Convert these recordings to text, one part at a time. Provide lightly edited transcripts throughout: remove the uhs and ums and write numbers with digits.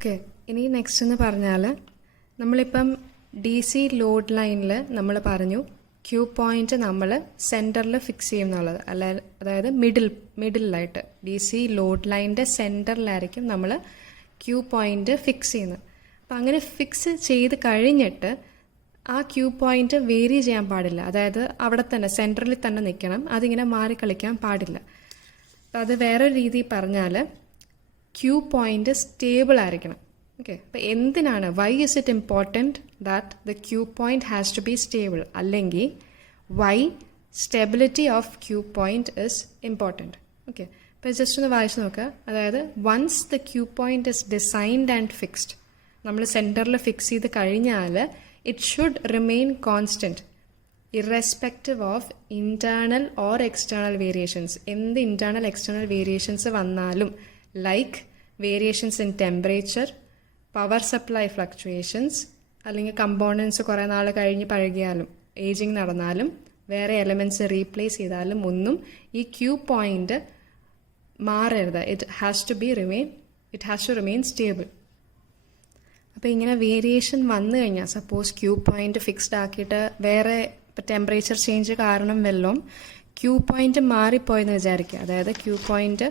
Okay, ഇനി next എന്ന് പറഞ്ഞാൽ നമ്മളിപ്പം DC ലോഡ് ലൈനിൽ നമ്മൾ പറഞ്ഞു ക്യൂ പോയിന്റ് നമ്മൾ സെൻറ്ററിൽ ഫിക്സ് ചെയ്യും എന്നുള്ളത്. അതായത് മിഡിലായിട്ട് DC ലോഡ് ലൈനിൻ്റെ സെൻറ്ററിലായിരിക്കും നമ്മൾ ക്യൂ പോയിന്റ് ഫിക്സ് ചെയ്യുന്നത്. അപ്പം അങ്ങനെ ഫിക്സ് ചെയ്ത് കഴിഞ്ഞിട്ട് ആ ക്യൂ പോയിന്റ് വേരി ചെയ്യാൻ പാടില്ല. അതായത് അവിടെ തന്നെ സെൻറ്ററിൽ തന്നെ നിൽക്കണം, അതിങ്ങനെ മാറിക്കളിക്കാൻ പാടില്ല. അപ്പം അത് വേറൊരു രീതിയിൽ പറഞ്ഞാൽ ക്യൂ പോയിന്റ് സ്റ്റേബിൾ ആയിരിക്കണം. ഓക്കെ, അപ്പം എന്തിനാണ് why is it important that the Q point has to be stable, അല്ലെങ്കിൽ why stability of Q point is important. Okay, അപ്പോൾ ജസ്റ്റ് ഒന്ന് വായിച്ച് നോക്കുക. അതായത് once the Q point is designed and fixed, നമ്മൾ സെൻറ്ററിൽ ഫിക്സ് ചെയ്ത് കഴിഞ്ഞാൽ it should remain constant irrespective of internal or external variations. എന്ത് ഇൻറ്റേർണൽ എക്സ്റ്റേണൽ വേരിയേഷൻസ് വന്നാലും, like variations in temperature, power supply fluctuations, അല്ലെങ്കിൽ കമ്പോണൻസ് കുറേ നാൾ കഴിഞ്ഞ് പഴകിയാലും, ഏജിങ് നടന്നാലും, വേറെ എലമെൻറ്റ്സ് റീപ്ലേസ് ചെയ്താലും ഒന്നും ഈ ക്യൂ പോയിന്റ് മാറരുത്. It has to remain stable. അപ്പോൾ ഇങ്ങനെ വേരിയേഷൻ വന്നു കഴിഞ്ഞാൽ, സപ്പോസ് ക്യൂ പോയിന്റ് ഫിക്സ്ഡ് ആക്കിയിട്ട് വേറെ ഇപ്പോൾ ടെമ്പറേച്ചർ ചേഞ്ച് കാരണം വല്ലതും ക്യൂ പോയിന്റ് മാറിപ്പോയെന്ന് വിചാരിക്കുക. അതായത് ക്യൂ പോയിന്റ്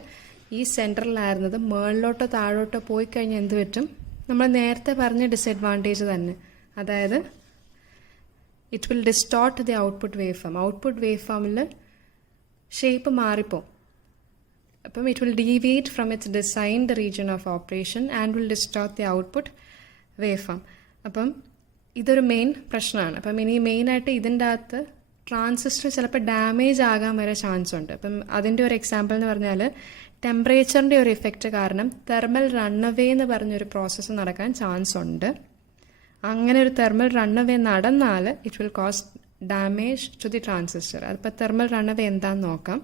ഈ സെൻറ്ററിലായിരുന്നത് മുകളിലോട്ടോ താഴോട്ടോ പോയി കഴിഞ്ഞാൽ എന്ത് പറ്റും? നമ്മൾ നേരത്തെ പറഞ്ഞ ഡിസഡ്വാൻറ്റേജ് തന്നെ. അതായത് it will distort the output wave form. Output wave ഫോമിൽ ഷേപ്പ് മാറിപ്പോവും. അപ്പം it will deviate from it's designed region of operation and will distort the output wave form. അപ്പം ഇതൊരു മെയിൻ പ്രശ്നമാണ്. അപ്പം ഇനി മെയിനായിട്ട് ഇതിൻ്റെ അകത്ത് ട്രാൻസിസ്റ്റർ ചിലപ്പോൾ ഡാമേജ് ആകാൻ വരെ ചാൻസ് ഉണ്ട്. അപ്പം അതിൻ്റെ ഒരു എക്സാമ്പിൾ എന്ന് പറഞ്ഞാൽ ടെമ്പറേച്ചറിൻ്റെ ഒരു ഇഫക്റ്റ് കാരണം തെർമൽ റണ്ണവേ എന്ന് പറഞ്ഞൊരു പ്രോസസ്സ് നടക്കാൻ ചാൻസ് ഉണ്ട്. അങ്ങനെ ഒരു തെർമൽ റണ്ണവേ നടന്നാൽ it will cause damage to the transistor. അതിപ്പോൾ തെർമൽ റണ്ണവേ എന്താണെന്ന് നോക്കാം.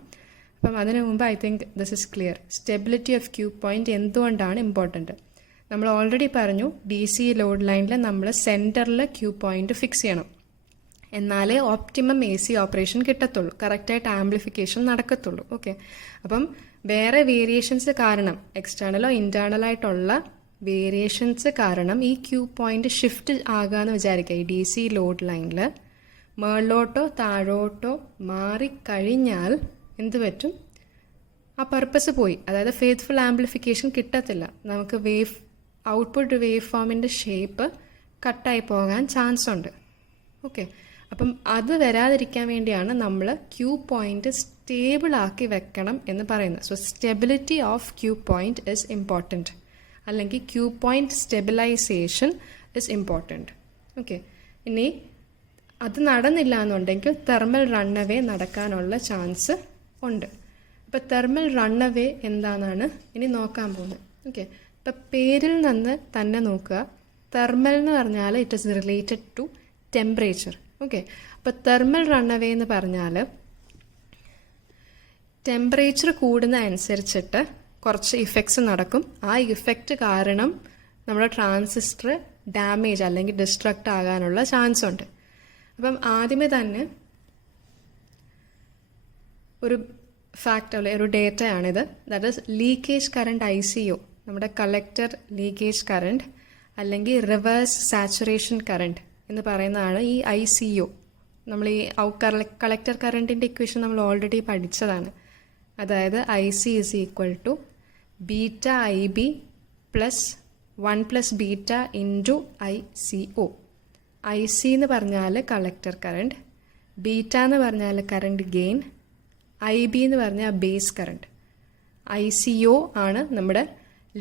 അപ്പം അതിനു മുമ്പ് I think this is clear. Stability of Q point എന്തുകൊണ്ടാണ് ഇമ്പോർട്ടൻറ്റ്? നമ്മൾ ഓൾറെഡി പറഞ്ഞു DC ലോഡ് ലൈനിൽ നമ്മൾ സെൻറ്ററിൽ ക്യൂ പോയിന്റ് ഫിക്സ് ചെയ്യണം, എന്നാലേ ഓപ്റ്റിമം AC ഓപ്പറേഷൻ കിട്ടത്തുള്ളൂ, കറക്റ്റായിട്ട് ആംപ്ലിഫിക്കേഷൻ നടക്കത്തുള്ളൂ. ഓക്കെ, അപ്പം വേറെ വേരിയേഷൻസ് കാരണം, എക്സ്റ്റേണലോ ഇൻറ്റേർണലായിട്ടുള്ള വേരിയേഷൻസ് കാരണം ഈ ക്യൂ പോയിന്റ് ഷിഫ്റ്റ് ആകാമെന്ന് വിചാരിക്കുക. ഈ DC ലോഡ് ലൈനിൽ മുകളിലോട്ടോ താഴോട്ടോ മാറിക്കഴിഞ്ഞാൽ എന്ത് പറ്റും? ആ പർപ്പസ് പോയി. അതായത് ഫെയ്ത്ത്ഫുൾ ആംപ്ലിഫിക്കേഷൻ കിട്ടത്തില്ല. നമുക്ക് ഔട്ട്പുട്ട് വേവ് ഫോമിൻ്റെ ഷേപ്പ് കട്ടായി പോകാൻ ചാൻസ് ഉണ്ട്. ഓക്കെ, അപ്പം അത് വരാതിരിക്കാൻ വേണ്ടിയാണ് നമ്മൾ ക്യൂ പോയിന്റ് സ്റ്റേബിൾ ആക്കി വെക്കണം എന്ന് പറയുന്നത്. So stability of Q point is important, അല്ലെങ്കിൽ Q point stabilisation is important. Okay, ഇനി അത് നടന്നില്ല എന്നുണ്ടെങ്കിൽ തെർമൽ റണ്ണവേ നടക്കാനുള്ള ചാൻസ് ഉണ്ട്. അപ്പോൾ തെർമൽ റണ്ണവേ എന്താണെന്നാണ് ഇനി നോക്കാൻ പോകുന്നത്. ഓക്കെ, ഇപ്പോൾ പേരിൽ നിന്ന് തന്നെ നോക്കുക. തെർമൽ എന്ന് പറഞ്ഞാൽ it is related to temperature. Okay, അപ്പോൾ തെർമൽ റണ്ണവേ എന്ന് പറഞ്ഞാൽ ടെമ്പറേച്ചർ കൂടുന്ന അനുസരിച്ചിട്ട് കുറച്ച് ഇഫക്ട്സ് നടക്കും. ആ ഇഫക്റ്റ് കാരണം നമ്മുടെ ട്രാൻസിസ്റ്റർ ഡാമേജ് അല്ലെങ്കിൽ ഡിസ്ട്രക്റ്റ് ആകാനുള്ള ചാൻസ് ഉണ്ട്. അപ്പം ആദ്യമേ തന്നെ ഒരു ഫാക്റ്റ് അല്ലെ ഒരു ഡേറ്റയാണിത്. That is leakage current ICO, നമ്മുടെ കളക്ടർ ലീക്കേജ് കറണ്ട് അല്ലെങ്കിൽ റിവേഴ്സ് സാച്ചുറേഷൻ കറണ്ട് എന്ന് പറയുന്നതാണ് ഈ ICO. നമ്മൾ ഈ കളക്ടർ കറണ്ടിൻ്റെ ഇക്വേഷൻ നമ്മൾ ഓൾറെഡി പഠിച്ചതാണ്. അതായത് IC is equal to beta IB plus 1 plus beta into ICO. IC എന്ന് പറഞ്ഞാൽ കളക്ടർ കറണ്ട്, ബീറ്റ എന്ന് പറഞ്ഞാൽ കറണ്ട് ഗെയിൻ, IB എന്ന് പറഞ്ഞാൽ ബേസ് കറണ്ട്, ICO ആണ് നമ്മുടെ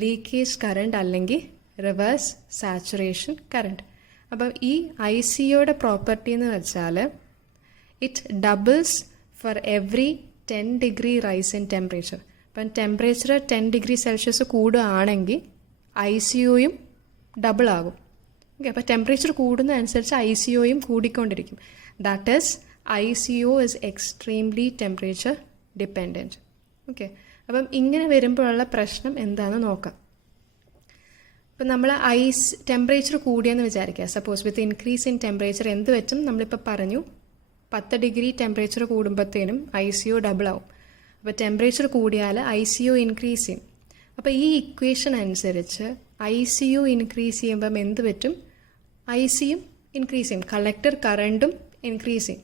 ലീക്കേജ് കറണ്ട് അല്ലെങ്കിൽ റിവേഴ്സ് സാച്ചുറേഷൻ കറണ്ട്. അപ്പം ഈ ICOയുടെ പ്രോപ്പർട്ടി എന്ന് വെച്ചാൽ it doubles for every 10 degree rise in temperature. അപ്പം ടെമ്പറേച്ചർ 10 ഡിഗ്രി സെൽഷ്യസ് കൂടുകയാണെങ്കിൽ ICOയും ഡബിൾ ആകും. ഓക്കെ, അപ്പോൾ ടെമ്പറേച്ചർ കൂടുന്ന അനുസരിച്ച് ICOയും കൂടിക്കൊണ്ടിരിക്കും. That is ICO is extremely temperature dependent. Okay, അപ്പം ഇങ്ങനെ വരുമ്പോഴുള്ള പ്രശ്നം എന്താണെന്ന് നോക്കാം. ഇപ്പം നമ്മൾ ടെമ്പറേച്ചർ കൂടിയെന്ന് വിചാരിക്കുക. Suppose with increase in temperature എന്ത് വെച്ചും നമ്മളിപ്പോൾ പറഞ്ഞു 10 ഡിഗ്രി ടെമ്പറേച്ചർ കൂടുമ്പോഴത്തേനും ICO ഡബിൾ ആവും. അപ്പോൾ ടെമ്പറേച്ചർ കൂടിയാൽ ICO ഇൻക്രീസ് ചെയ്യും. അപ്പോൾ ഈ ഇക്വേഷൻ അനുസരിച്ച് ICU ഇൻക്രീസ് ചെയ്യുമ്പം എന്ത് പറ്റും? ICയും ഇൻക്രീസ് ചെയ്യും, കളക്ടർ കറണ്ടും ഇൻക്രീസ് ചെയ്യും.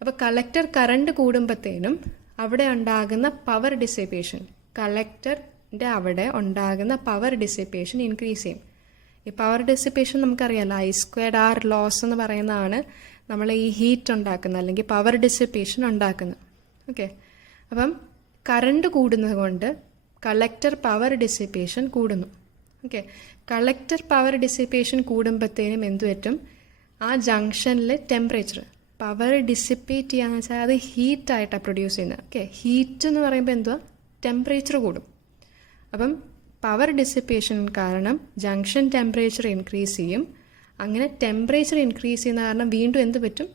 അപ്പോൾ കളക്ടർ കറണ്ട് കൂടുമ്പോഴത്തേനും അവിടെ ഉണ്ടാകുന്ന പവർ ഡിസിപ്പേഷൻ, കളക്ടറിൻ്റെ അവിടെ ഉണ്ടാകുന്ന പവർ ഡിസിപ്പേഷൻ ഇൻക്രീസ് ചെയ്യും. ഈ പവർ ഡിസിപ്പേഷൻ നമുക്കറിയാമല്ലോ, I²R ലോസ് എന്ന് പറയുന്നതാണ് നമ്മൾ ഈ ഹീറ്റ് ഉണ്ടാക്കുന്നത് അല്ലെങ്കിൽ പവർ ഡിസിപ്പേഷൻ ഉണ്ടാക്കുന്നത്. ഓക്കെ, അപ്പം കറണ്ട് കൂടുന്നത് കൊണ്ട് കളക്ടർ പവർ ഡിസിപ്പേഷൻ കൂടുന്നു. ഓക്കെ, കളക്ടർ പവർ ഡിസിപ്പേഷൻ കൂടുമ്പോഴത്തേനും എന്ത് പറ്റും? ആ ജംഗ്ഷനിൽ ടെമ്പറേച്ചർ, പവർ ഡിസിപ്പേറ്റ് ചെയ്യാന്ന് വെച്ചാൽ അത് ഹീറ്റായിട്ടാണ് പ്രൊഡ്യൂസ് ചെയ്യുന്നത്. ഓക്കെ, ഹീറ്റ് എന്ന് പറയുമ്പോൾ എന്തുവാ? ടെമ്പറേച്ചർ കൂടും. അപ്പം പവർ ഡിസിപ്പേഷൻ കാരണം ജംഗ്ഷൻ ടെമ്പറേച്ചർ ഇൻക്രീസ് ചെയ്യും. അങ്ങനെ ടെമ്പറേച്ചർ ഇൻക്രീസ് ചെയ്യുന്ന കാരണം വീണ്ടും എന്ത് പറ്റും?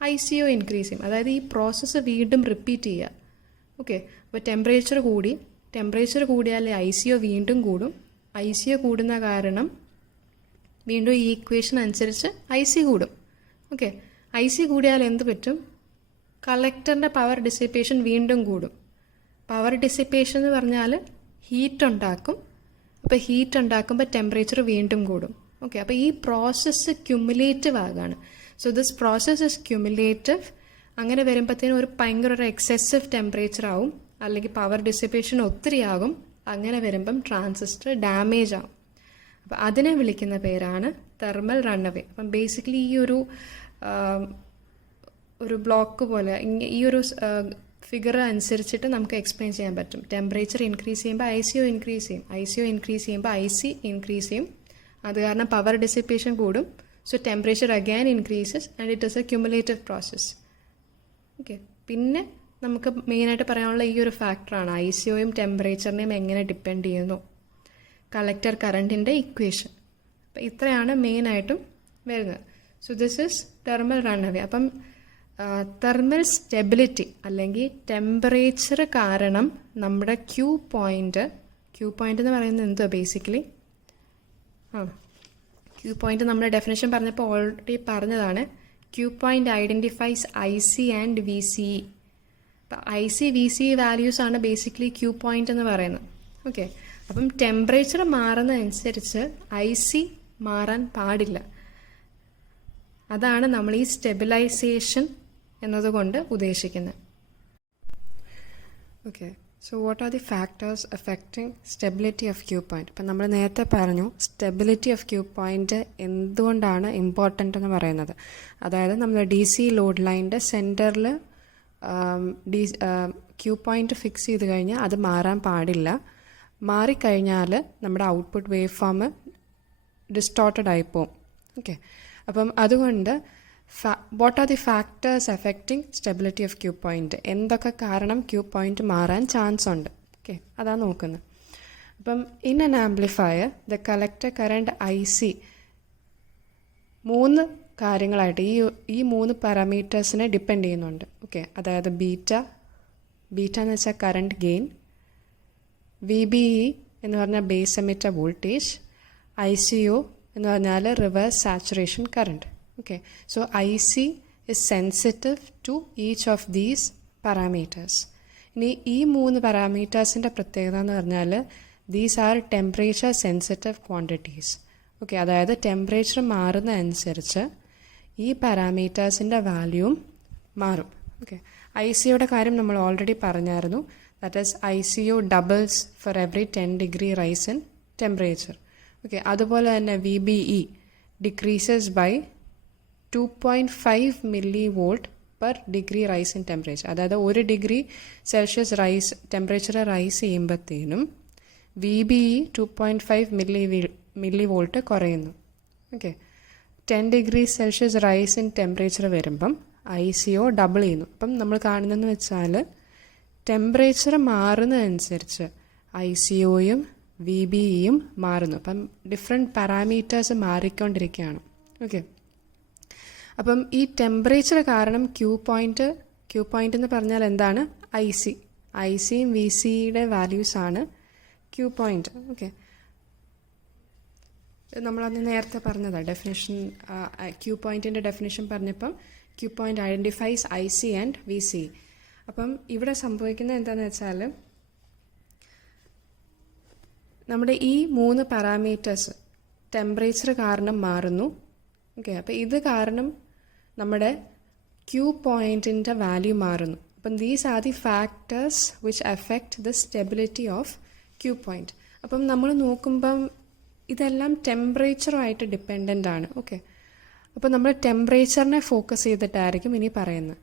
ICO ഇൻക്രീസ് ചെയ്യും. അതായത് ഈ പ്രോസസ്സ് വീണ്ടും റിപ്പീറ്റ് ചെയ്യുക. ഓക്കെ, അപ്പോൾ ടെമ്പറേച്ചർ കൂടിയാൽ ICO വീണ്ടും കൂടും. ICO കൂടുന്ന കാരണം വീണ്ടും ഈ ഇക്വേഷൻ അനുസരിച്ച് IC കൂടും. ഓക്കെ, IC കൂടിയാൽ എന്ത് പറ്റും? കളക്ടറിൻ്റെ പവർ ഡിസിപ്പേഷൻ വീണ്ടും കൂടും. പവർ ഡിസിപ്പേഷൻ എന്ന് പറഞ്ഞാൽ ഹീറ്റ് ഉണ്ടാക്കും. അപ്പോൾ ഹീറ്റ് ഉണ്ടാക്കുമ്പോൾ ടെമ്പറേച്ചർ വീണ്ടും കൂടും. ഓക്കെ, അപ്പോൾ ഈ പ്രോസസ്സ് ക്യുമുലേറ്റീവ് ആകാണ്. So this process is cumulative. അങ്ങനെ വരുമ്പോഴത്തേനും ഭയങ്കര ഒരു എക്സസീവ് ടെമ്പറേച്ചർ ആവും, അല്ലെങ്കിൽ പവർ ഡിസിപ്പേഷൻ ഒത്തിരി ആകും. അങ്ങനെ വരുമ്പം ട്രാൻസിസ്റ്റർ ഡാമേജ് ആവും. അപ്പോൾ അതിനെ വിളിക്കുന്ന പേരാണ് തെർമൽ റണ്ണവേ. അപ്പം ബേസിക്കലി ഈ ഒരു ബ്ലോക്ക് പോലെ ഈ ഒരു ഫിഗർ അനുസരിച്ചിട്ട് നമുക്ക് എക്സ്പ്ലെയിൻ ചെയ്യാൻ പറ്റും. ടെമ്പറേച്ചർ ഇൻക്രീസ് ചെയ്യുമ്പോൾ ICO ഇൻക്രീസ് ചെയ്യും, ICO ഇൻക്രീസ് ചെയ്യുമ്പോൾ IC ഇൻക്രീസ് ചെയ്യും. അത് കാരണം പവർ ഡിസിപ്പേഷൻ കൂടും. So temperature again increases and it is A cumulative process. Okay, പിന്നെ നമുക്ക് മെയിനായിട്ട് പറയാനുള്ള ഈ ഒരു ഫാക്ടറാണ് ICOയും ടെമ്പറേച്ചറിനെയും എങ്ങനെ ഡിപ്പെൻഡ് ചെയ്യുന്നു, കളക്ടർ കറണ്ടിൻ്റെ ഇക്വേഷൻ. അപ്പം ഇത്രയാണ് മെയിനായിട്ടും വരുന്നത്. So this is thermal runaway. അപ്പം തെർമൽ സ്റ്റെബിലിറ്റി അല്ലെങ്കിൽ ടെമ്പറേച്ചർ കാരണം നമ്മുടെ ക്യൂ പോയിൻ്റ് എന്ന് പറയുന്നത് എന്തുവാ? ബേസിക്കലി ക്യൂ പോയിൻ്റ് നമ്മുടെ ഡെഫിനേഷൻ പറഞ്ഞപ്പോൾ ഓൾറെഡി പറഞ്ഞതാണ്. Q point identifies IC and VCE. അപ്പം IC VCE വാല്യൂസാണ് ബേസിക്കലി ക്യൂ പോയിൻ്റ് എന്ന് പറയുന്നത്. ഓക്കെ, അപ്പം ടെമ്പറേച്ചർ മാറുന്നതനുസരിച്ച് IC മാറാൻ പാടില്ല. അതാണ് നമ്മൾ ഈ സ്റ്റെബിലൈസേഷൻ എന്നതുകൊണ്ട് ഉദ്ദേശിക്കുന്നത്. Okay, so what are the factors affecting stability of Q point? ഇപ്പം നമ്മൾ നേരത്തെ പറഞ്ഞു സ്റ്റെബിലിറ്റി ഓഫ് ക്യൂ പോയിൻ്റ് എന്തുകൊണ്ടാണ് ഇമ്പോർട്ടൻ്റ് എന്ന് പറയുന്നത്. അതായത് നമ്മൾ DC ലോഡ് ലൈനിൻ്റെ സെൻറ്ററിൽ ക്യൂ പോയിൻ്റ് ഫിക്സ് ചെയ്ത് കഴിഞ്ഞാൽ അത് മാറാൻ പാടില്ല. മാറിക്കഴിഞ്ഞാൽ നമ്മുടെ ഔട്ട്പുട്ട് വേവ് ഫോം ഡിസ്റ്റോർട്ടഡ് ആയിപ്പോവും. ഓക്കെ, അപ്പം അതുകൊണ്ട് what are the factors affecting stability of Q point? എന്തൊക്കെ കാരണം ക്യൂ പോയിൻ്റ് മാറാൻ ചാൻസ് ഉണ്ട്? ഓക്കെ, അതാണ് നോക്കുന്നത്. അപ്പം in an amplifier the collector current IC 3 കാര്യങ്ങളായിട്ട് ഈ 3 പാരാമീറ്റേഴ്സിനെ ഡിപ്പെൻഡ് ചെയ്യുന്നുണ്ട്. ഓക്കെ, അതായത് ബീറ്റ എന്ന് വെച്ചാൽ കറണ്ട് ഗെയിൻ, VBE എന്ന് പറഞ്ഞാൽ ബേസ് എമിറ്റർ വോൾട്ടേജ്, ICO എന്ന് പറഞ്ഞാൽ reverse saturation current. Okay, so IC is sensitive to each of these parameters. ഇനി ഈ 3 പാരാമീറ്റേഴ്സിൻ്റെ പ്രത്യേകത എന്ന് പറഞ്ഞാൽ these are temperature sensitive quantities. Okay, അതായത് ടെമ്പറേച്ചർ മാറുന്നതനുസരിച്ച് ഈ പാരാമീറ്റേഴ്സിൻ്റെ വാല്യൂവും മാറും. ഓക്കെ, ICയുടെ കാര്യം നമ്മൾ ഓൾറെഡി പറഞ്ഞായിരുന്നു. That is ICO doubles for every 10 degree rise in temperature. Okay, അതുപോലെ തന്നെ VBE decreases by 2.5 millivolt per degree rise in temperature. അതായത് 1 degree സെൽഷ്യസ് ടെമ്പറേച്ചർ റൈസ് ചെയ്യുമ്പോഴത്തേനും VBE 2.5 millivolt കുറയുന്നു. Okay, 10 degree Celsius rise in temperature വരുമ്പം ICO double ചെയ്യുന്നു. അപ്പം നമ്മൾ കാണുന്നതെന്ന് വെച്ചാൽ ടെമ്പറേച്ചർ മാറുന്നതനുസരിച്ച് ICOയും VBEയും മാറുന്നു. അപ്പം ഡിഫറെൻറ്റ് പാരാമീറ്റേഴ്സ് മാറിക്കൊണ്ടിരിക്കുകയാണ്. ഓക്കെ, അപ്പം ഈ ടെമ്പറേച്ചർ കാരണം ക്യൂ പോയിൻ്റ് എന്ന് പറഞ്ഞാൽ എന്താണ്? ICയും VCയുടെ വാല്യൂസാണ് ക്യൂ പോയിൻ്റ്. ഓക്കെ, നമ്മളന്ന് നേരത്തെ പറഞ്ഞതാണ് ഡെഫിനേഷൻ. ക്യൂ പോയിൻറ്റിൻ്റെ ഡെഫിനേഷൻ പറഞ്ഞപ്പം Q point identifies IC and VCE. അപ്പം ഇവിടെ സംഭവിക്കുന്നത് എന്താണെന്ന് വെച്ചാൽ നമ്മുടെ ഈ 3 പാരാമീറ്റേഴ്സ് ടെമ്പറേച്ചർ കാരണം മാറുന്നു. ഓക്കെ, അപ്പോൾ ഇത് കാരണം നമ്മുടെ ക്യൂ പോയിൻറ്റിൻ്റെ വാല്യൂ മാറുന്നു. അപ്പം these are the factors which affect the stability of Q point. അപ്പം നമ്മൾ നോക്കുമ്പം ഇതെല്ലാം ടെമ്പറേച്ചറുമായിട്ട് ഡിപ്പെൻഡൻ്റ് ആണ്. ഓക്കെ, അപ്പോൾ നമ്മൾ ടെമ്പറേച്ചറിനെ ഫോക്കസ് ചെയ്തിട്ടായിരിക്കും ഇനി പറയുന്നത്.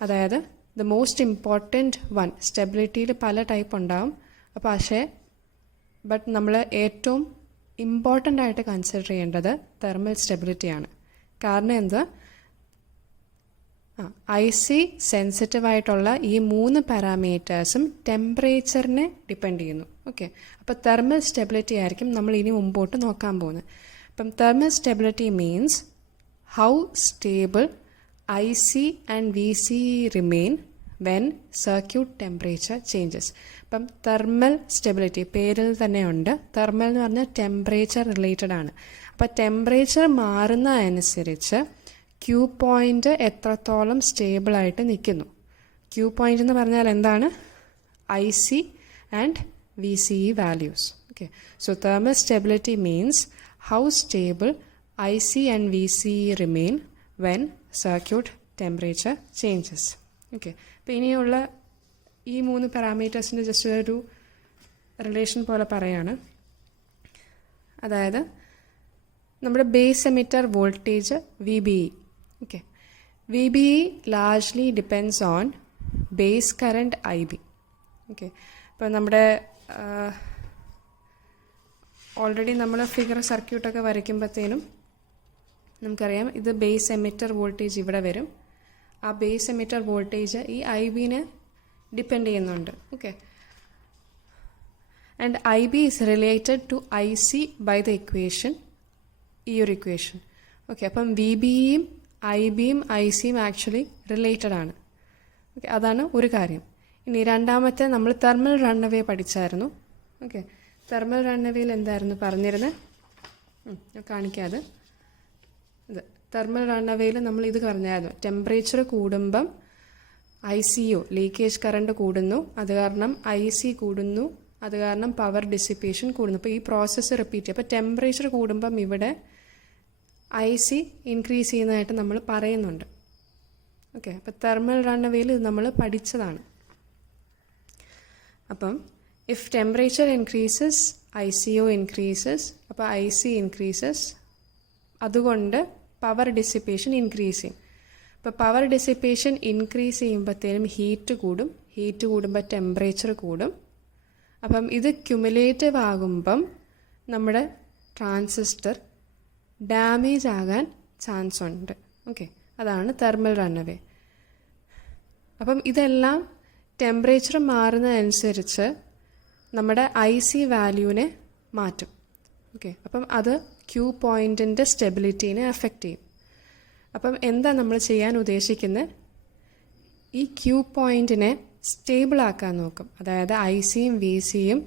അതായത് ദ മോസ്റ്റ് ഇമ്പോർട്ടൻറ്റ് വൺ, സ്റ്റെബിലിറ്റിയിൽ പല ടൈപ്പ് ഉണ്ടാകും. അപ്പോൾ ബട്ട് നമ്മൾ ഏറ്റവും ഇമ്പോർട്ടൻ്റ് ആയിട്ട് കൺസിഡർ ചെയ്യേണ്ടത് തെർമൽ സ്റ്റെബിലിറ്റിയാണ്. കാരണം എന്താ, IC സെൻസിറ്റീവായിട്ടുള്ള ഈ 3 പാരാമീറ്റേഴ്സും ടെമ്പറേച്ചറിനെ ഡിപ്പെൻഡ് ചെയ്യുന്നു. ഓക്കെ, അപ്പോൾ തെർമൽ സ്റ്റെബിലിറ്റി ആയിരിക്കും നമ്മൾ ഇനി മുമ്പോട്ട് നോക്കാൻ പോകുന്നത്. അപ്പം thermal stability means how stable IC and VC remain when circuit temperature changes. അപ്പം തെർമൽ സ്റ്റെബിലിറ്റി പേരിൽ തന്നെ ഉണ്ട്. തെർമൽ എന്ന് പറഞ്ഞാൽ ടെമ്പറേച്ചർ റിലേറ്റഡ് ആണ്. അപ്പം ടെമ്പറേച്ചർ മാറുന്ന അനുസരിച്ച് ക്യൂ പോയിൻ്റ് എത്രത്തോളം സ്റ്റേബിളായിട്ട് നിൽക്കുന്നു. ക്യൂ പോയിൻ്റ് എന്ന് പറഞ്ഞാൽ എന്താണ്? IC and VCE values. Okay, so thermal stability means how stable IC and VCE remain when circuit temperature changes. Okay, അപ്പോൾ ഇനിയുള്ള ഈ 3 പാരാമീറ്റേഴ്സിൻ്റെ ജസ്റ്റ് ഒരു റിലേഷൻ പോലെ പറയാണ്. അതായത് നമ്മുടെ base emitter voltage VBE. Okay, VBE largely depends on base current IB. Okay, ഇപ്പോൾ നമ്മുടെ ഓൾറെഡി നമ്മൾ ഫിഗർ സർക്യൂട്ടൊക്കെ വരയ്ക്കുമ്പോഴത്തേനും നമുക്കറിയാം ഇത് ബേസ് എമിറ്റർ വോൾട്ടേജ് ഇവിടെ വരും. ആ ബേസ് എമിറ്റർ വോൾട്ടേജ് ഈ IBനെ ഡിപ്പെൻഡ് ചെയ്യുന്നുണ്ട്. Okay, and IB is related to IC by the equation, ഈ ഒരു ഇക്വേഷൻ. ഓക്കെ, അപ്പം VBEയും IBയും ICയും ആക്ച്വലി റിലേറ്റഡ് ആണ്. ഓക്കെ, അതാണ് ഒരു കാര്യം. ഇനി രണ്ടാമത്തെ നമ്മൾ തെർമൽ റണ്ണവേ പഠിച്ചായിരുന്നു. ഓക്കെ, തെർമൽ റണ്ണവേയിൽ എന്തായിരുന്നു പറഞ്ഞിരുന്നത്? ഞാൻ കാണിക്കാതെ. ഇത് തെർമൽ റണ്ണവേയിൽ നമ്മൾ ഇത് പറഞ്ഞായിരുന്നു, ടെമ്പറേച്ചർ കൂടുമ്പം ICO ലീക്കേജ് കറണ്ട് കൂടുന്നു, അത് കാരണം IC കൂടുന്നു, അത് കാരണം പവർ ഡിസിപ്പേഷൻ കൂടുന്നു. അപ്പോൾ ഈ പ്രോസസ്സ് റിപ്പീറ്റ് ചെയ്യും. അപ്പോൾ ടെമ്പറേച്ചർ കൂടുമ്പം ഇവിടെ IC ഇൻക്രീസ് ചെയ്യുന്നതായിട്ട് നമ്മൾ പറയുന്നുണ്ട്. ഓക്കെ, അപ്പോൾ തെർമൽ റണ്ണവേയിൽ ഇത് നമ്മൾ പഠിച്ചതാണ്. അപ്പം if temperature increases ICO increases, അപ്പോൾ IC ഇൻക്രീസസ്, അതുകൊണ്ട് പവർ ഡിസിപ്പേഷൻ ഇൻക്രീസ് ചെയ്യും. ഇപ്പോൾ പവർ ഡിസിപ്പേഷൻ ഇൻക്രീസ് ചെയ്യുമ്പോഴത്തേനും ഹീറ്റ് കൂടും, ഹീറ്റ് കൂടുമ്പോൾ ടെമ്പറേച്ചർ കൂടും. അപ്പം ഇത് ക്യുമുലേറ്റീവ് ആകുമ്പം നമ്മുടെ ട്രാൻസിസ്റ്റർ ഡാമേജ് ആകാൻ ചാൻസ് ഉണ്ട്. ഓക്കെ, അതാണ് തെർമൽ റണ്ണവേ. അപ്പം ഇതെല്ലാം ടെമ്പറേച്ചർ മാറുന്നതനുസരിച്ച് നമ്മുടെ IC വാല്യൂവിനെ മാറ്റും. ഓക്കെ, അപ്പം അത് ക്യൂ പോയിൻറ്റിൻ്റെ സ്റ്റെബിലിറ്റീനെ അഫക്റ്റ് ചെയ്യും. അപ്പം എന്താ നമ്മൾ ചെയ്യാൻ ഉദ്ദേശിക്കുന്നത്? ഈ ക്യൂ പോയിൻറ്റിനെ സ്റ്റേബിളാക്കാൻ നോക്കും. അതായത് ICയും VCയും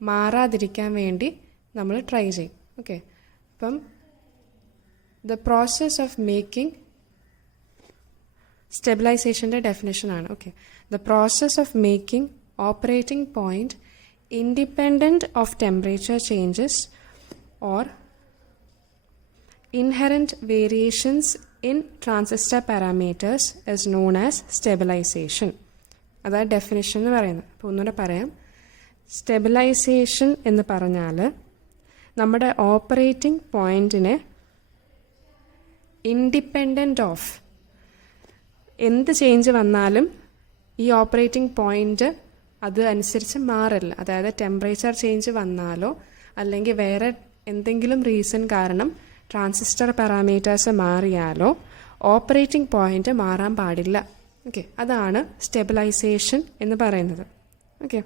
മാറാതിരിക്കാൻ വേണ്ടി നമ്മൾ ട്രൈ ചെയ്യും. ഓക്കെ, അപ്പം ദ പ്രോസസ് ഓഫ് മേക്കിംഗ് സ്റ്റെബിലൈസേഷൻ്റെ ഡെഫിനേഷനാണ്. Okay, the process of making operating point independent of temperature changes or inherent variations in transistor parameters is known as stabilization. അതാണ് ഡെഫിനിഷൻ എന്ന് പറയുന്നത്. അപ്പോൾ ഒന്നുകൂടെ പറയാം. സ്റ്റെബിലൈസേഷൻ എന്ന് പറഞ്ഞാൽ നമ്മുടെ ഓപ്പറേറ്റിംഗ് പോയിൻറ്റിനെ ഇൻഡിപെൻഡൻ്റ് ഓഫ് എന്ത് ചേഞ്ച് വന്നാലും ഈ ഓപ്പറേറ്റിംഗ് പോയിൻറ്റ് അത് അനുസരിച്ച് മാറില്ല. അതായത് ടെമ്പറേച്ചർ ചേഞ്ച് വന്നാലോ അല്ലെങ്കിൽ വേറെ എന്തെങ്കിലും റീസൺ കാരണം ട്രാൻസിസ്റ്റർ പാരാമീറ്റേഴ്സ് മാറിയാലോ ഓപ്പറേറ്റിംഗ് പോയിൻ്റ് മാറാൻ പാടില്ല. ഓക്കെ, അതാണ് സ്റ്റെബിലൈസേഷൻ എന്ന് പറയുന്നത്. ഓക്കെ,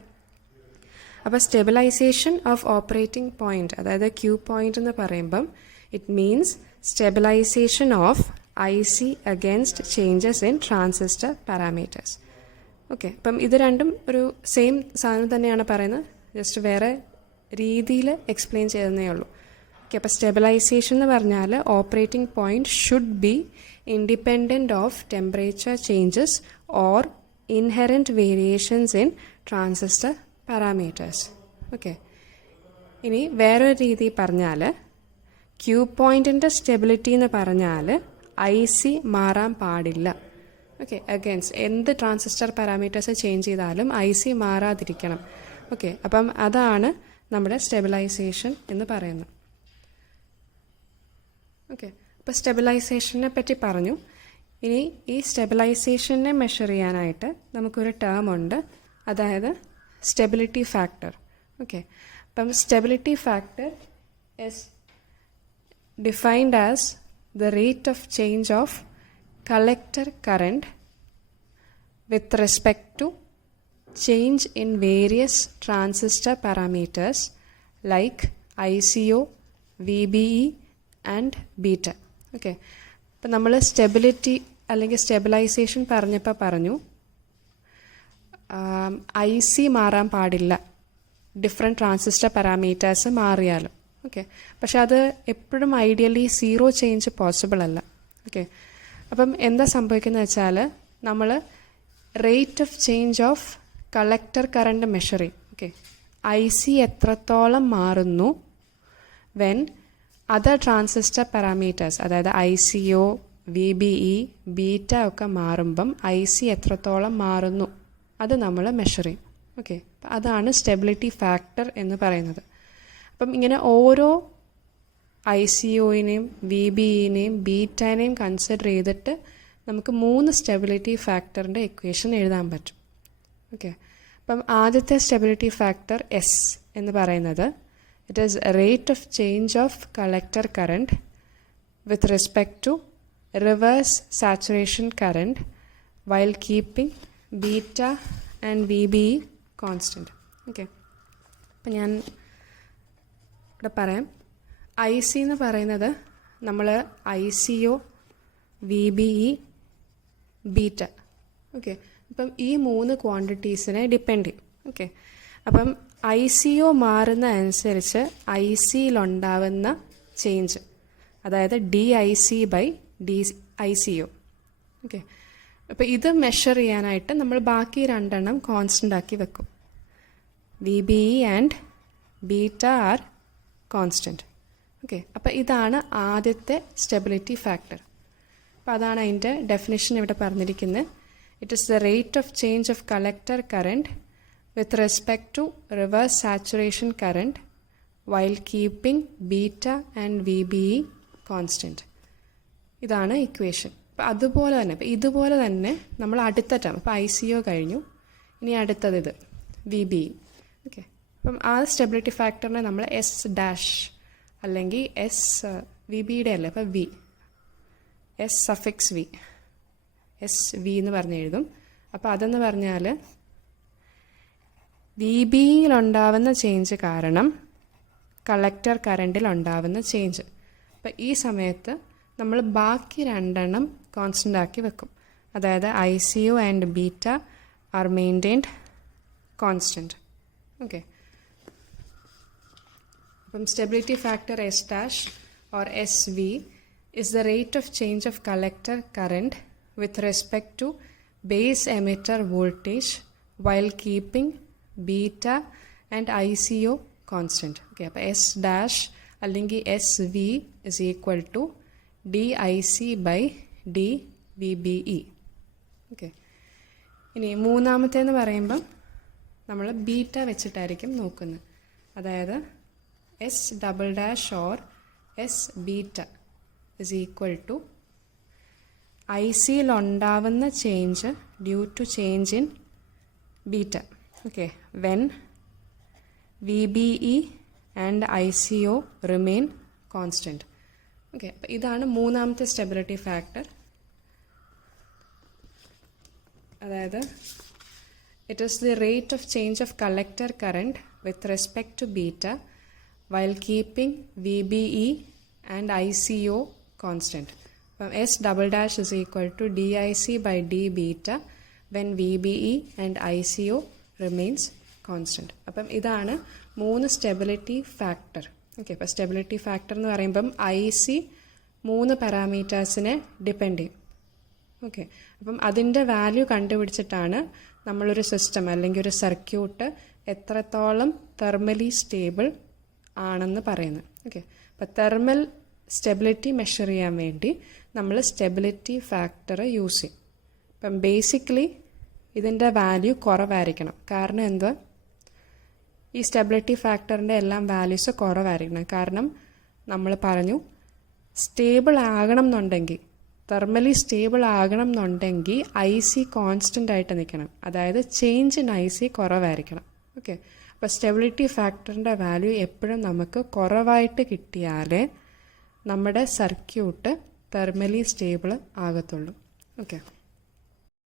അപ്പോൾ സ്റ്റെബിലൈസേഷൻ ഓഫ് ഓപ്പറേറ്റിംഗ് പോയിൻ്റ്, അതായത് ക്യൂ പോയിൻ്റ് എന്ന് പറയുമ്പം it means stabilisation of IC against changes in transistor parameters. Okay, അപ്പം ഇത് രണ്ടും ഒരു സെയിം സാധനം തന്നെയാണ് പറയുന്നത്, ജസ്റ്റ് വേറെ രീതിയിൽ എക്സ്പ്ലെയിൻ ചെയ്യുന്നേ ഉള്ളൂ. ഓക്കെ, അപ്പോൾ സ്റ്റെബിലൈസേഷൻ എന്ന് പറഞ്ഞാൽ operating point should be independent of temperature changes or inherent variations in transistor parameters. Okay, ഇനി വേറൊരു രീതി പറഞ്ഞാൽ ക്യൂ പോയിൻറ്റിൻ്റെ സ്റ്റെബിലിറ്റി എന്ന് പറഞ്ഞാൽ IC മാറാൻ പാടില്ല. ഓക്കെ, അഗെയിൻസ്റ്റ് എന്ത് ട്രാൻസിസ്റ്റർ പാരാമീറ്റേഴ്സ് ചേഞ്ച് ചെയ്താലും IC മാറാതിരിക്കണം. ഓക്കെ, അപ്പം അതാണ് നമ്മുടെ സ്റ്റെബിലൈസേഷൻ എന്ന് പറയുന്നത്. ഓക്കെ, അപ്പോൾ സ്റ്റെബിലൈസേഷനെ പറ്റി പറഞ്ഞു. ഇനി ഈ സ്റ്റെബിലൈസേഷനെ മെഷർ ചെയ്യാനായിട്ട് നമുക്കൊരു ടേം ഉണ്ട്, അതായത് സ്റ്റെബിലിറ്റി ഫാക്ടർ. ഓക്കെ, അപ്പം stability factor is defined as the rate of change of collector current with respect to change in various transistor parameters like ICO, VBE and beta. Okay, അപ്പോൾ നമ്മൾ stability അല്ലെങ്കിൽ stabilisation പറഞ്ഞപ്പോൾ പറഞ്ഞു IC മാറാൻ പാടില്ല different transistor parameters മാറിയാലും. Okay, പക്ഷെ അത് എപ്പോഴും ഐഡിയലി 0 ചേഞ്ച് പോസിബിൾ അല്ല. ഓക്കെ, അപ്പം എന്താ സംഭവിക്കുന്നത് വെച്ചാൽ നമ്മൾ rate of change of collector current measure ചെയ്യും. ഓക്കെ, IC എത്രത്തോളം മാറുന്നു വെൻ അതർ ട്രാൻസിസ്റ്റർ പാരാമീറ്റേഴ്സ്, അതായത് ICO, VBE, ബീറ്റ ഒക്കെ മാറുമ്പം IC എത്രത്തോളം മാറുന്നു അത് നമ്മൾ മെഷർ ചെയ്യും. ഓക്കെ, അതാണ് സ്റ്റെബിലിറ്റി ഫാക്ടർ എന്ന് പറയുന്നത്. അപ്പം ഇങ്ങനെ ഓരോ ICOനെയും VBEനെയും ബീറ്റനെയും കൺസിഡർ ചെയ്തിട്ട് നമുക്ക് 3 സ്റ്റെബിലിറ്റി ഫാക്ടറിൻ്റെ ഇക്വേഷൻ എഴുതാൻ പറ്റും. ഓക്കെ, അപ്പം ആദ്യത്തെ സ്റ്റെബിലിറ്റി ഫാക്ടർ S എന്ന് പറയുന്നത് it is rate of change of collector current with respect to reverse saturation current while keeping beta and VBE constant. Okay, അപ്പം ഞാൻ ഇവിടെ പറയാം. IC എന്ന് പറയുന്നത് നമ്മൾ ICO, VBE, ബീറ്റ. ഓക്കെ, അപ്പം ഈ 3 ക്വാണ്ടിറ്റീസിനെ ഡിപ്പെൻഡ് ചെയ്യും. ഓക്കെ, അപ്പം ICO മാറുന്ന അനുസരിച്ച് ICയിലുണ്ടാവുന്ന ചേഞ്ച്, അതായത് DIC/DICO. ഓക്കെ, അപ്പോൾ ഇത് മെഷർ ചെയ്യാനായിട്ട് നമ്മൾ ബാക്കി 2 കോൺസ്റ്റൻ്റ് ആക്കി വെക്കും. VBE and beta are constant. Okay, അപ്പോൾ ഇതാണ് ആദ്യത്തെ സ്റ്റെബിലിറ്റി ഫാക്ടർ. അപ്പോൾ അതാണ് അതിൻ്റെ ഡെഫിനിഷൻ ഇവിടെ പറഞ്ഞിരിക്കുന്നത്. It is the rate of change of collector current with respect to reverse saturation current while keeping beta and VBE constant. ഇതാണ് ഇക്വേഷൻ. അപ്പോൾ അതുപോലെ തന്നെ ഇതുപോലെ തന്നെ നമ്മൾ അടുത്ത ടേം, ഇപ്പോൾ ICO കഴിഞ്ഞു, ഇനി അടുത്തത് ഇത് VBE. ഓക്കെ, അപ്പം ആ സ്റ്റെബിലിറ്റി ഫാക്ടറിനെ നമ്മൾ S' അല്ലെങ്കിൽ VBയുടെ അല്ലേ, അപ്പോൾ S⁻V SV എന്ന് പറഞ്ഞ് എഴുതും. അപ്പോൾ അതെന്ന് പറഞ്ഞാൽ VBയിലുണ്ടാവുന്ന ചേഞ്ച് കാരണം കളക്ടർ കറണ്ടിലുണ്ടാവുന്ന ചേഞ്ച്. അപ്പോൾ ഈ സമയത്ത് നമ്മൾ ബാക്കി 2 കോൺസ്റ്റൻ്റ് ആക്കി വെക്കും, അതായത് ICO and beta are maintained constant. Okay, അപ്പം stability factor S' or SV is the rate of change of collector current with respect to base emitter voltage while keeping beta and ICO constant. Okay, അപ്പോൾ S' അല്ലെങ്കിൽ SV is equal to DIC/dVBE. Okay, ഇനി മൂന്നാമത്തേന്ന് പറയുമ്പം നമ്മൾ beta വെച്ചിട്ടായിരിക്കും നോക്കുന്നത്, അതായത് S" or S beta is equal to ICയിലുണ്ടാവുന്ന change due to change in beta. Okay, when VBE and ICO remain constant. Okay, അപ്പോൾ ഇതാണ് മൂന്നാമത്തെ സ്റ്റെബിലിറ്റി ഫാക്ടർ. അതായത് it is the rate of change of collector current with respect to beta while keeping VBE and ICO constant. S" is equal to DIC/d beta when VBE and ICO remains constant. അപ്പം ഇതാണ് 3 stability factor. Okay, അപ്പോൾ stability factor എന്ന് പറയുമ്പം IC 3 പാരാമീറ്റേഴ്സിനെ depend ചെയ്യും. Okay, അപ്പം അതിൻ്റെ value കണ്ടുപിടിച്ചിട്ടാണ് നമ്മളൊരു സിസ്റ്റം അല്ലെങ്കിൽ ഒരു സർക്യൂട്ട് എത്രത്തോളം തെർമലി സ്റ്റേബിൾ ആണെന്ന് പറയുന്നത്. ഓക്കെ, അപ്പോൾ തെർമൽ സ്റ്റെബിലിറ്റി മെഷർ ചെയ്യാൻ വേണ്ടി നമ്മൾ സ്റ്റെബിലിറ്റി ഫാക്ടർ യൂസ് ചെയ്യും. ഇപ്പം ബേസിക്കലി ഇതിൻ്റെ വാല്യൂ കുറവായിരിക്കണം. കാരണം എന്തുവാ, ഈ സ്റ്റെബിലിറ്റി ഫാക്ടറിൻ്റെ എല്ലാം വാല്യൂസ് കുറവായിരിക്കണം. കാരണം നമ്മൾ പറഞ്ഞു സ്റ്റേബിൾ ആകണം എന്നുണ്ടെങ്കിൽ, തെർമലി സ്റ്റേബിൾ ആകണം എന്നുണ്ടെങ്കിൽ ഐ സി കോൺസ്റ്റൻ്റ് ആയിട്ട് നിൽക്കണം. അതായത് ചേഞ്ച് ഇൻ ഐ സി കുറവായിരിക്കണം. ഓക്കെ, അപ്പോൾ സ്റ്റെബിലിറ്റി ഫാക്ടറിൻ്റെ വാല്യൂ എപ്പോഴും നമുക്ക് കുറവായിട്ട് കിട്ടിയാലേ നമ്മുടെ സർക്യൂട്ട് തെർമലി സ്റ്റേബിൾ ആകത്തുള്ളൂ. ഓക്കെ.